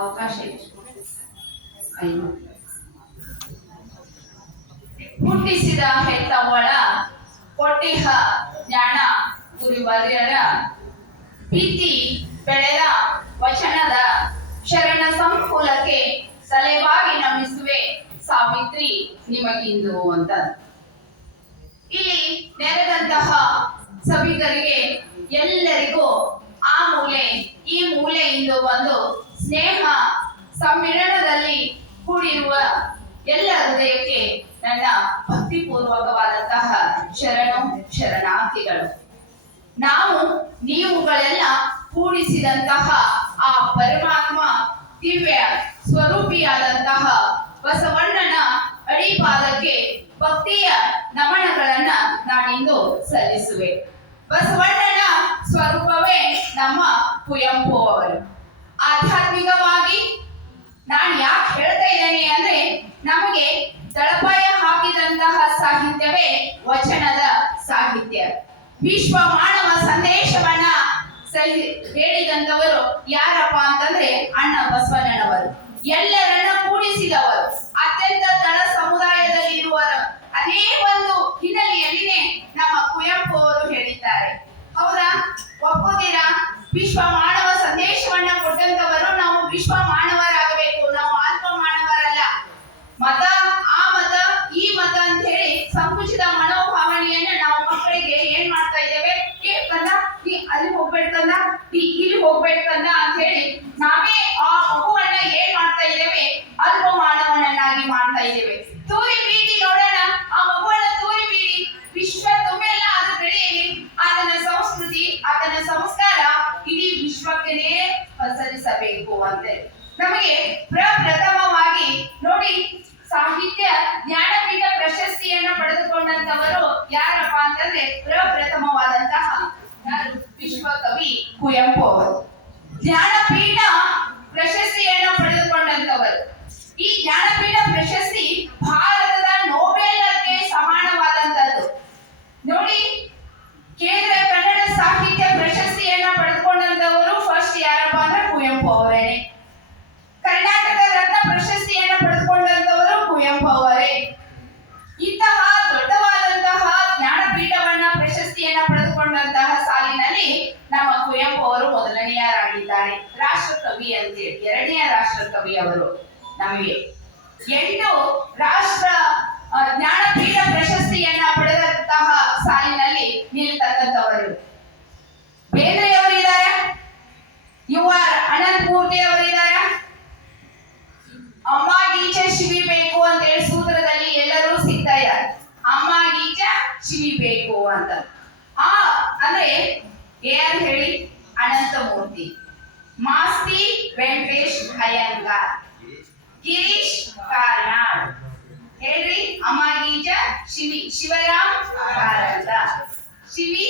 ಅವಕಾಶ ಇದೆ. ಹುಟ್ಟಿಸಿದ ಹೆತ್ತವಳ ಕೊಟ್ಟಿಹ ಜ್ಞಾನ ಗುರುವರ್ಯರ ಪ್ರೀತಿ ಬೆಳೆದ ವಚನದ ಶರಣ ಸಂಕುಲಕ್ಕೆ ತಲೆಬಾಗಿ ನಮಿಸುವೆ ಸಾವಿತ್ರಿ ನಿಮಗಿಂದು ಅಂತ. ಇಲ್ಲಿ ನೆರೆದಂತಹ ಸಭಿಕರಿಗೆ ಎಲ್ಲರಿಗೂ ಆ ಮೂಲೆ ಈ ಮೂಲೆಯಿಂದ ಒಂದು ಸ್ನೇಹ ಸಮ್ಮಿಳನದಲ್ಲಿ ಕೂಡಿರುವ ಎಲ್ಲ ಹೃದಯಕ್ಕೆ ನನ್ನ ಭಕ್ತಿಪೂರ್ವಕವಾದಂತಹ ಶರಣಾರ್ಥಿಗಳು. ನಾವು ನೀವುಗಳೆಲ್ಲ ಕೂಡಿಸಿದಂತಹ ಆ ಪರಮಾತ್ಮ ದಿವ್ಯ ಸ್ವರೂಪಿಯಾದಂತಹ ಬಸವಣ್ಣನ ಅಡಿಪಾದಕ್ಕೆ ಭಕ್ತಿಯ ನಮನಗಳನ್ನ ನಾನಿಂದು ಸಲ್ಲಿಸುವೆ. ಬಸವಣ್ಣನ ಸ್ವರೂಪವೇ ನಮ್ಮ ಕುವೆಂಪು ಅವರು. ಆಧ್ಯಾತ್ಮಿಕವಾಗಿ ನಾನು ಯಾಕೆ ಹೇಳ್ತಾ ಇದ್ದೇನೆ ಅಂದ್ರೆ, ನಮಗೆ ತಳಪಾಯ ಹಾಕಿದಂತಹ ಸಾಹಿತ್ಯವೇ ವಚನದ ಸಾಹಿತ್ಯ. ವಿಶ್ವ ಮಾನವ ಸಂದೇಶವನ್ನ ಹೇಳಿದಂತವರು ಯಾರಪ್ಪ ಅಂತಂದ್ರೆ ಅಣ್ಣ ಬಸವಣ್ಣನವರು. ಎಲ್ಲರನ್ನ ಕೂಡಿಸಿದವರು, ಅತ್ಯಂತ ತಳ ಸಮುದಾಯದಲ್ಲಿ ಇರುವರು. ಅದೇ ಒಂದು ಹಿನ್ನೆಲೆಯಲ್ಲಿನೇ ನಮ್ಮ ಕುವೆಂಪು ಅವರು ಹೇಳಿದ್ದಾರೆ. ಹೌದಾ, ಒಪ್ಪುತ್ತೀರಾ? ವಿಶ್ವ ಮಾನವ ಸಂದೇಶವನ್ನ ಕೊಟ್ಟಂತವರು ನಾವು ವಿಶ್ವ ಮಾನವರಾಗಬೇಕು, ನಾವು ಅಲ್ಪ ಮಾನವರಲ್ಲ. ಮತ ಆ ಮತ ಈ ಮತ ಅಂತ ಹೇಳಿ ಸಂಕುಚಿತ ಮನೋಭಾವನೆಯನ್ನ ನಾವು ಮಕ್ಕಳಿಗೆ ಏನ್ ಮಾಡ್ತಾ ಇದ್ದೇವೆ, ಕಂದ ನೀ ಅಲ್ಲಿ ಹೋಗ್ಬೇಕಂದ, ನೀ ಇಲ್ಲಿ ಹೋಗ್ಬೇಕಂದ ಅಂತ ಹೇಳಿ ನಾವೇ ಆ ಮಗುವನ್ನ ಏನ್ ಮಾಡ್ತಾ ಇದ್ದೇವೆ, ಅಲ್ಪ ಮಾನವನನ್ನಾಗಿ ಮಾಡ್ತಾ ಇದ್ದೇವೆ. ತೂರಿ ಬೀಡಿ ನೋಡೋಣ, ಆ ಮಗುವನ್ನ ತೂರಿ ಬೀಡಿ, ವಿಶ್ವ ತುಂಬೆಲ್ಲ ಅದು ಬೆಳೆಯಲಿ, ಅದನ್ನ ಸಂಸ್ಕೃತಿ ಅದನ್ನ ಸಂಸ್ಕಾರ ಇಡೀ ವಿಶ್ವಕ್ಕೆನೇ ಪಸರಿಸಬೇಕು ಅಂತೆ. ನಮಗೆ ಪ್ರಪ್ರಥಮವಾಗಿ ನೋಡಿ, ಸಾಹಿತ್ಯ ಜ್ಞಾನಪೀಠ ಪ್ರಶಸ್ತಿಯನ್ನು ಪಡೆದುಕೊಂಡಂತವರು ಯಾರಪ್ಪ ಅಂತಂದ್ರೆ ಪ್ರಪ್ರಥಮವಾದಂತಹ ವಿಶ್ವಕವಿ ಕುವೆಂಪು ಅವರು. ಜ್ಞಾನಪೀಠ ಪ್ರಶಸ್ತಿಯನ್ನು ಪಡೆದುಕೊಂಡಂತವರು. ಈ ಜ್ಞಾನಪೀಠ ಪ್ರಶಸ್ತಿ ಭಾರತದ ನೋಬೆಲ್ಗೆ ಸಮಾನವಾದಂತದ್ದು. ನೋಡಿ, ಕೇಂದ್ರ ಕನ್ನಡ ಸಾಹಿತ್ಯ ಪ್ರಶಸ್ತಿಯನ್ನು ಪಡೆದುಕೊಂಡಂತವರು ಫಸ್ಟ್ ಯಾರಪ್ಪ ಅಂದ್ರೆ ಕುವೆಂಪು ಅವರೇನೆ. ಕರ್ನಾಟಕ ರತ್ನ ಪ್ರಶಸ್ತಿಯನ್ನು ಪಡೆದುಕೊಂಡಂತವರು ಕುವೆಂಪು ಅವರೇ. ಇಂತಹ ದೊಡ್ಡವಾದಂತಹ ಜ್ಞಾನಪೀಠವನ್ನ ಪ್ರಶಸ್ತಿಯನ್ನ ಪಡೆದುಕೊಂಡಂತಹ ಸಾಲಿನಲ್ಲಿ ನಮ್ಮ ಕುವೆಂಪು ಅವರು ಮೊದಲನೆಯರಾಗಿದ್ದಾರೆ. ರಾಷ್ಟ್ರಕವಿ ಅಂತೇಳಿ ಎರಡನೆಯ ರಾಷ್ಟ್ರಕವಿ ಅವರು. ನಮಗೆ 8 ರಾಷ್ಟ್ರ ಜ್ಞಾನಪೀಠ ಪ್ರಶಸ್ತಿಯನ್ನ ಪಡೆದಂತಹ ಸಾಲಿನಲ್ಲಿ ನಿಲ್ತಕ್ಕಂಥವರು. ಬೇಂದ್ರೆಯವರಿದ್ದಾರೆ, ಯುವ ಅನಂತಮೂರ್ತಿ ಅವರಿದ್ದಾರೆ. ಅಮ್ಮ ಗೀಚ ಶಿವಿಬೇಕು ಅಂತ ಹೇಳಿ ಸೂತ್ರದಲ್ಲಿ ಎಲ್ಲರೂ ಸಿಗ್ತಾ ಇದ್ದಾರೆ. ಅಮ್ಮ ಗೀಚ ಶಿವಿಬೇಕು ಅಂತ ಅಂದ್ರೆ ಯಾರು ಹೇಳಿ, ಅನಂತಮೂರ್ತಿ. ಮಾಸ್ತಿ ವೆಂಕಟೇಶ್ ಅಯ್ಯಂಗಾರ್, ಗಿರೀಶ್ ಕಾರ್ನಾಡ್ ಹೇಳ್ರಿ. ಅಮ್ಮ ಗೀಚ ಶಿವರಾಮ್ ಕಾರಂತ, ಶಿವಿ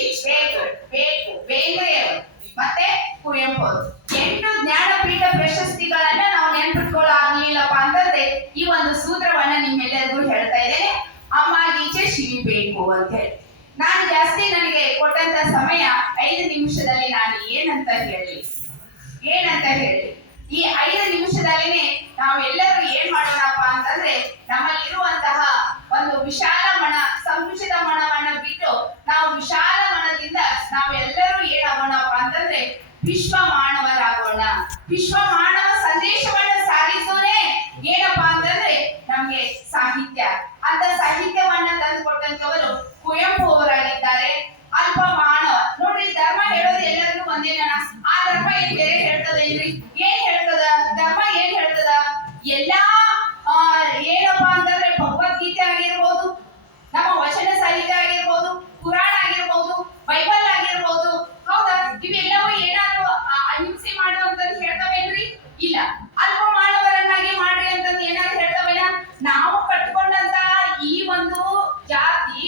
ಬೇಕು ಬೇಂದ್ರೆಯವರು ಮತ್ತೆ ಕುವೆಂಪು ಅವರು. 8 ಜ್ಞಾನಪೀಠ ಪ್ರಶಸ್ತಿಗಳನ್ನ ನಾವು ನೆನ್ಪಿಟ್ಕೊಳ್ಳಾಗ್ಲಿಲ್ಲಪ್ಪ ಅಂತಂದ್ರೆ ಈ ಒಂದು ಸೂತ್ರವನ್ನ ನಿಮ್ಮೆಲ್ಲರಿಗೂ ಹೇಳ್ತಾ ಇದ್ದೇನೆ, ಅಮ್ಮ ಗೀಚೆ ಶಿವಿಬೇಕು ಅಂತ ಹೇಳಿ. ನಾನು ಜಾಸ್ತಿ ನನಗೆ ಕೊಟ್ಟಂತ ಸಮಯ 5 ನಿಮಿಷದಲ್ಲಿ ನಾನು ಏನಂತ ಹೇಳಿ ಈ 5 ನಿಮಿಷದಲ್ಲಿನೇ ನಾವೆಲ್ಲರೂ ಏನ್ ಮಾಡೋಣಪ್ಪ ಅಂತಂದ್ರೆ, ನಮ್ಮಲ್ಲಿರುವಂತಹ ಒಂದು ವಿಶಾಲ ಮನ, ಸಂಕುಚಿತ ಮನವನ್ನ ಬಿಟ್ಟು ನಾವು ವಿಶಾಲ ಮನದಿಂದ ನಾವೆಲ್ಲರೂ ಏನಾಗೋಣಪ್ಪ ಅಂತಂದ್ರೆ ವಿಶ್ವ ಮಾನವರಾಗೋಣ. ವಿಶ್ವ ಮಾನವ ಸಂದೇಶವನ್ನ ಸಾಧಿಸೋನೇ ಏನಪ್ಪಾ ಅಂತಂದ್ರೆ ನಮ್ಗೆ ಸಾಹಿತ್ಯ. ಅಂತ ಸಾಹಿತ್ಯವನ್ನ ತಂದು ಕೊಟ್ಟಂತವರು ಕುವೆಂಪು ಅವರಾಗಿದ್ದಾರೆ. ಅಲ್ಪ ಮಾನವ ನೋಡ್ರಿ, ಧರ್ಮ ಹೇಳೋದು ಎಲ್ಲರಿಗೂ ಒಂದೇನ, ಆ ಧರ್ಮ ಏನ್ ಬೇರೆ ಹೇಳ್ತದ ಇಲ್ರಿ? ಏನ್ ಹೇಳ್ತದ ಧರ್ಮ? ಏನ್ ಹೇಳ್ತದ? ಎಲ್ಲಾ ಏನಪ್ಪಾ ಅಂತಂದ್ರೆ ಭಗವದ್ಗೀತೆ ಆಗಿರ್ಬೋದು, ನಮ್ಮ ವಚನ ಸಾಹಿತ್ಯ ಆಗಿರ್ಬೋದು, ಪುರಾಣ ಆಗಿರ್ಬೋದು, ಬೈಬಲ್ ಆಗಿರ್ಬೋದು, ಹೌದಾ, ಇವೆಲ್ಲವೂ ಏನಾದ್ರು ಅಹಿಂಸೆ ಮಾಡುವಂತದ್ದು ಹೇಳ್ತವೇನ್ರಿ? ಇಲ್ಲ. ಅಲ್ಪ ಮಾನವರನ್ನಾಗಿ ಮಾಡ್ರಿ ಅಂತಂದು ಏನಾದ್ರು ಹೇಳ್ತವೇನ? ನಾವು ಕಟ್ಕೊಂಡಂತ ಈ ಒಂದು ಜಾತಿ,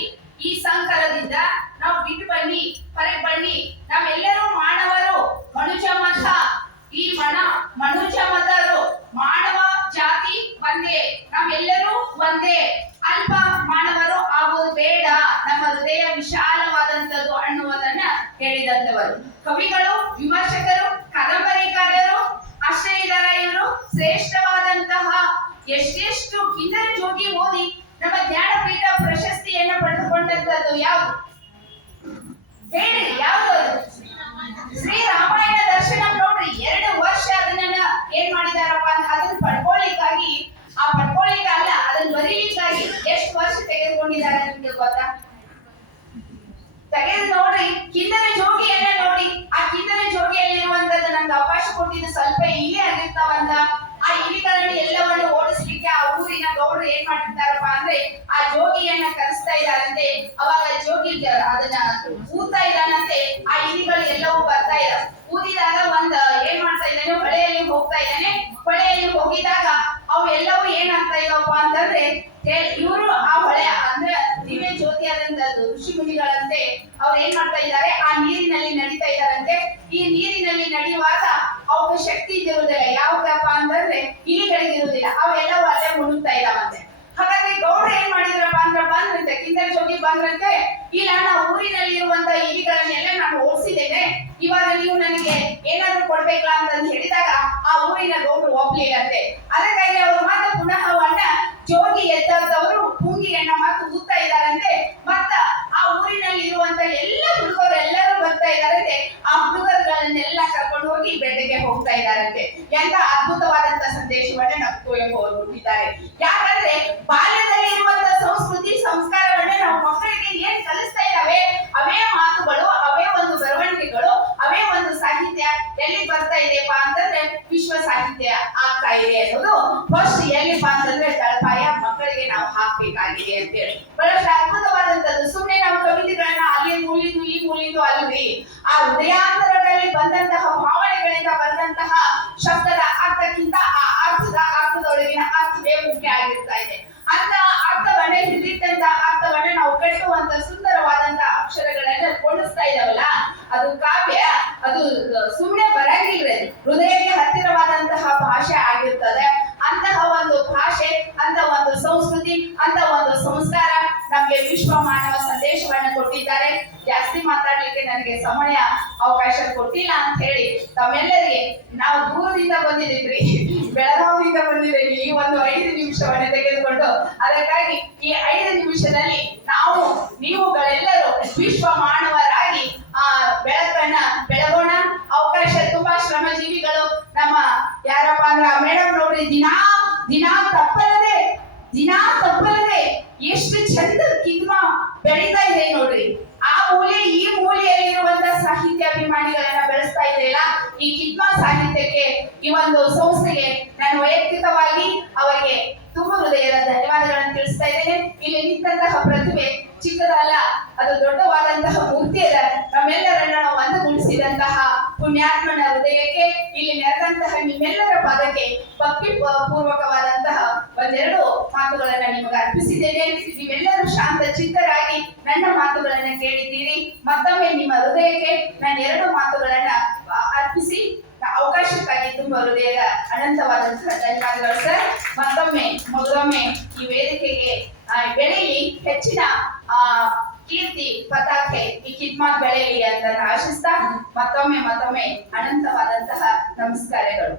ಈ ಸಂಕರದಿಂದ ನಾವು ಬಿಟ್ಟು ಬನ್ನಿ, ಹೊರಗೆ ಬನ್ನಿ, ನಾವೆಲ್ಲರೂ ಮಾನವರು, ಮನುಜ ಮತ, ಈ ಮನುಜ ಮತರು, ಮಾನವ ಜಾತಿ ಒಂದೇ, ನಾವೆಲ್ಲರೂ ಒಂದೇ, ಅಲ್ಪ ಮಾನವರು ಆಗೋದು ಬೇಡ, ನಮ್ಮ ಹೃದಯ ವಿಶಾಲವಾದಂತದ್ದು ಅನ್ನುವುದನ್ನ ಹೇಳಿದಂತವರು. ಕವಿಗಳು, ವಿಮರ್ಶಕರು, ಕಾದಂಬರಿಕಾರರು ಅಷ್ಟೇ ಇದಾರ ಇವರು? ಹೇಳಿ ಯಾವ್ದು ಅದು? ಶ್ರೀ ರಾಮಾಯಣ ದರ್ಶನ ನೋಡ್ರಿ. 2 ವರ್ಷ ಅದನ್ನ ಏನ್ ಮಾಡಿದಾರಪ್ಪ ಅಂತ ಅದನ್ನ ಪಡ್ಕೊಳ್ಳಿಕ್ಕಾಗಿ, ಆ ಪಡ್ಕೊಳ್ಳಿಕ್ಕೆ ಅಲ್ಲ ಅದನ್ನ ಬರೀಲಿಕ್ಕಾಗಿ ಎಷ್ಟು ವರ್ಷ ತೆಗೆದುಕೊಂಡಿದ್ದಾರೆ ನಿಮ್ಗೆ ಗೊತ್ತಾ? ತೆಗೆದು ನೋಡ್ರಿ. ಕಿಂದರ ಜೋಗಿಯನ್ನ ನೋಡಿ. ಆ ಕಿಂದರ ಜೋಗಿಯಲ್ಲಿರುವಂತದ್ದು ನಮ್ಗೆ ಅವಕಾಶ ಕೊಟ್ಟಿದ್ದು ಸ್ವಲ್ಪ ಇಲಿ ಆಗಿರ್ತಾವಂತ. ಆ ಇಲಿಗಳನ್ನು ಎಲ್ಲವನ್ನು ಓಡಿಸ್ಲಿಕ್ಕೆ ಆ ಊರಿನ ಗೌಡರು ಏನ್ ಮಾಡಿರ್ತಾರಪ್ಪ ಅಂದ್ರೆ ಆ ಜೋಗಿಯನ್ನ ಕರೆಸ್ತಾ ಇದ್ದಾರಂತೆ. ಅವಾಗ ಜೋಗಿ ಅದನ್ನ ಊದ್ತಾ ಇದ್ದಾನಂತೆ. ಆ ಇಲಿಗಳು ಎಲ್ಲವೂ ಬರ್ತಾ ಇದ್ದಾವೆ. ಊದಿದಾಗ ಏನ್ ಮಾಡ್ತಾ ಇದ್ದಾನೆ, ಹೊಳೆಯಲ್ಲಿ ಹೋಗ್ತಾ ಇದ್ದಾನೆ. ಹೊಳೆಯಲ್ಲಿ ಹೋಗಿದಾಗ ಅವು ಎಲ್ಲವೂ ಏನಾಗ್ತಾ ಇದಾವಪ್ಪ ಅಂತಂದ್ರೆ ಇವರು ಆ ಹೊಳೆ ಅಂದ್ರೆ ದಿವ್ಯ ಜ್ಯೋತಿ ಆದಂತದ್ದು ಋಷಿ ಮುನಿಗಳಂತೆ ಅವ್ರು ಏನ್ ಮಾಡ್ತಾ ಇದ್ದಾರೆ, ಆ ನೀರಿನಲ್ಲಿ ನಡೀತಾ ಇದ್ದಾರಂತೆ. ಈ ನೀರಿನಲ್ಲಿ ನಡೆಯುವಾಗ ಅವಕ್ಕೆ ಶಕ್ತಿ ಇರುವುದಿಲ್ಲ. ಯಾವಪ್ಪ ಅಂತಂದ್ರೆ ಇಲಿಗಳಿಗೆ ಇರುವುದಿಲ್ಲ. ಅವೆಲ್ಲವೂ ಅಲ್ಲೇ ಮುಳುಗ್ತಾ ಇದಾವಂತೆ. ಹಾಗಾದ್ರೆ ಗೌಡ್ರು ಏನ್ ಮಾಡಿದ್ರಪ್ಪ ಅಂದ್ರೆ ಬಂದ್ರಂತೆ, ಕಿಂದರ ಜೋಗಿ ಬಂದ್ರಂತೆ. ಇಲ್ಲ, ನಾವು ಊರಿನಲ್ಲಿ ಇರುವಂತ ಇಲಿಗಳನ್ನೆಲ್ಲ ನಾನು ಓಡಿಸಿದ್ದೇನೆ, ಇವಾಗ ನೀವು ನನಗೆ ಏನಾದ್ರು ಕೊಡ್ಬೇಕಲ್ಲ ಅಂತ ಹೇಳಿದಾಗ ಆ ಊರಿನ ಗೌಡ್ರು ಒಪ್ಲಿಲ್ಲಂತೆ. ಅದಕ್ಕಾಗಿ ಅವರು ಮತ್ತೆ ಪುನಃ ಜೋಗಿ ಎದ್ದವರು ಪುಂಗಿಯನ್ನ ಮತ್ತೆ ಊದ್ತಾ ಇದ್ದಾರಂತೆ. ಮತ್ತ ಆ ಊರಿನಲ್ಲಿ ಇರುವಂತ ಎಲ್ಲ ಹುಡುಗರು ಎಲ್ಲರೂ ಬರ್ತಾ ಇದ್ದಾರಂತೆ. ಆ ಹುಡುಗರುಗಳನ್ನೆಲ್ಲ ಕರ್ಕೊಂಡು ಹೋಗಿ ಬೆಟ್ಟಕ್ಕೆ ಹೋಗ್ತಾ ಇದ್ದಾರಂತೆ. ಎಂತ ಅದ್ಭುತವಾದಂತ ಸಂದೇಶವನ್ನ ನಾವು ಕುವೆಂಪು ಅವರು ಕೊಟ್ಟಿದ್ದಾರೆ. ಯಾಕಂದ್ರೆ ಬಾಲ್ಯದಲ್ಲಿ ಇರುವಂತ ಸಂಸ್ಕೃತಿ ಸಂಸ್ಕಾರವನ್ನ ನಾವು ಮಕ್ಕಳಿಗೆ ಏನ್ ಕಲಿಸ್ತಾ ಇದ್ದಾವೆ, ಅವೇ ಮಾತುಗಳು, ಅವೇ ಒಂದು ಬರವಣಿಗೆಗಳು, ಅವೇ ಒಂದು ಸಾಹಿತ್ಯ ಎಲ್ಲಿ ಬರ್ತಾ ಇದೆಯಪ್ಪ ಅಂತಂದ್ರೆ ವಿಶ್ವ ಸಾಹಿತ್ಯ ಆಗ್ತಾ ಇದೆ ಅನ್ನೋದು ಫಸ್ಟ್ ಎಲ್ಲಿಪ್ಪ ಅಂತಂದ್ರೆ ತಳಪಾಯ ಮಕ್ಕಳಿಗೆ ನಾವು ಹಾಕ್ಬೇಕಾಗಿದೆ ಅಂತೇಳಿ ಬಹಳಷ್ಟು ಅದ್ಭುತವಾದಂತದ್ದು. ಸುಮ್ಮನೆ ನಾವು ಕವಿತೆಗಳನ್ನ ಅಲ್ಲಿ ಮೂಲಿದು ಈ ಮೂಲಿದು ಅಲ್ರಿ, ಆ ಹೃದಯಾಂತರದಲ್ಲಿ ಬಂದಂತಹ ಭಾವನೆಗಳಿಂದ ಬಂದಂತಹ ಶಬ್ದದ ಅರ್ಥಕ್ಕಿಂತ ಆ ಅರ್ಥದೊಳಗಿನ ಅರ್ಥವೇ ಮುಖ್ಯ ಆಗಿರ್ತಾ ಇದೆ. ಅಂತ ಅರ್ಥವನ್ನ ಹಿಡಿದಂತ ಅರ್ಥವನ್ನ ನಾವು ಕಟ್ಟುವಂತ ಸುಂದರವಾದಂತ ಅಕ್ಷರಗಳನ್ನ ಕೊಂಡಿಸ್ತಾ ಇದಾವಲ್ಲ, ಅದು ಕಾವ್ಯ. ಅದು ಸುಮ್ಮನೆ ಬರಂಗಿಲ್ರಿ, ಹೃದಯಕ್ಕೆ ಹತ್ತಿರವಾದಂತಹ ಭಾಷೆ ಆಗಿರ್ತದೆ. ಅಂತಹ ಒಂದು ಭಾಷೆ, ಅಂತ ಒಂದು ಸಂಸ್ಕೃತಿ, ಅಂತ ಒಂದು ಸಂಸ್ಕಾರ ನಮ್ಗೆ ವಿಶ್ವ ಮಾನವ ಸಂದೇಶವನ್ನ ಕೊಟ್ಟಿದ್ದಾರೆ. ಜಾಸ್ತಿ ಮಾತಾಡ್ಲಿಕ್ಕೆ ನನಗೆ ಸಮಯ ಅವಕಾಶ ಕೊಟ್ಟಿಲ್ಲ ಅಂತ ಹೇಳಿ ತಮ್ಮೆಲ್ಲರಿಗೆ, ನಾವು ದೂರದಿಂದ ಬಂದಿದ್ದೀವಿ, ಬೆಳಗಾವಿಯಿಂದ ಬಂದಿದ್ದೀವಿ, ಈ ಒಂದು 5 ನಿಮಿಷವನ್ನ ತೆಗೆದುಕೊಂಡು, ಅದಕ್ಕಾಗಿ ಈ 5 ನಿಮಿಷದಲ್ಲಿ ನೀವುಗಳೆಲ್ಲರೂ ವಿಶ್ವ ಮಾನವರಾಗಿ ಆ ಬೆಳಕನ್ನ ಬೆಳಗೋಣ. ಅವಕಾಶ ತುಂಬಾ ಶ್ರಮಜೀವಿಗಳು ನಮ್ಮ ಯಾರಪ್ಪ ಅಂದ್ರ ಮೇಡಮ್ ನೋಡ್ರಿ, ದಿನಾ ತಪ್ಪಲದೆ ಎಷ್ಟು ಚಂದ ಕಿದ್ಮ ಬೆಳೀತಾ ಇದೆ ನೋಡ್ರಿ. ಆ ಮೂಲೆ ಈ ಮೂಲೆಯಲ್ಲಿರುವಂತ ಸಾಹಿತ್ಯಾಭಿಮಾನಿಗಳನ್ನ ಬೆಳೆಸ್ತಾ ಇದೆಯಲ್ಲ, ಈ ಕಿದ್ಮ ಸಾಹಿತ್ಯಕ್ಕೆ, ಈ ಒಂದು ಸಂಸ್ಥೆಗೆ ನಾನು ವೈಯಕ್ತಿಕವಾಗಿ ಅವರಿಗೆ ತುಂಬ ಹೃದಯದ ಧನ್ಯವಾದಗಳನ್ನು ತಿಳಿಸ್ತಾ ಇದ್ದೇನೆ. ಇಲ್ಲಿ ನಿಂತಹ ಪ್ರತಿಭೆ ಚಿಕ್ಕದಲ್ಲ, ಅದು ದೊಡ್ಡವಾದಂತಹ ಮೂರ್ತಿ ಅದ. ನಮ್ಮೆಲ್ಲರನ್ನ ಒಂದುಗೂಡಿಸಿದಂತಹ ಪುಣ್ಯಾತ್ಮನ ಹೃದಯಕ್ಕೆ, ಇಲ್ಲಿ ನೆರೆದಂತಹ ನಿಮ್ಮೆಲ್ಲರ ಪಾದಕ್ಕೆ ಭಕ್ತಿ ಪೂರ್ವಕವಾದಂತಹ ಒಂದೆರಡು ಮಾತುಗಳನ್ನ ನಿಮಗೆ ಅರ್ಪಿಸಿದ್ದೇನೆ. ನೀವೆಲ್ಲರೂ ಶಾಂತ ಚಿತ್ತರಾಗಿ ನನ್ನ ಮಾತುಗಳನ್ನ ಕೇಳಿದ್ದೀರಿ. ಮತ್ತೊಮ್ಮೆ ನಿಮ್ಮ ಹೃದಯಕ್ಕೆ ನಾನು 2 ಮಾತುಗಳನ್ನ ಅರ್ಪಿಸಿ ಅವಕಾಶಕ್ಕಾಗಿ ತುಂಬ ಹೃದಯದ ಅನಂತವಾದಂತಹ ಧನ್ಯವಾದಗಳು ಸರ್. ಮತ್ತೊಮ್ಮೆ ಈ ವೇದಿಕೆಗೆ ಬೆಳೆಯಲಿ, ಹೆಚ್ಚಿನ ಕೀರ್ತಿ ಪತಾಕೆ ಈ ಕಿದ್ಮಾತ್ ಬೆಳೆಯಲಿ ಅಂತ ಆಶಿಸ್ತಾ ಮತ್ತೊಮ್ಮೆ ಅನಂತವಾದಂತಹ ನಮಸ್ಕಾರಗಳು.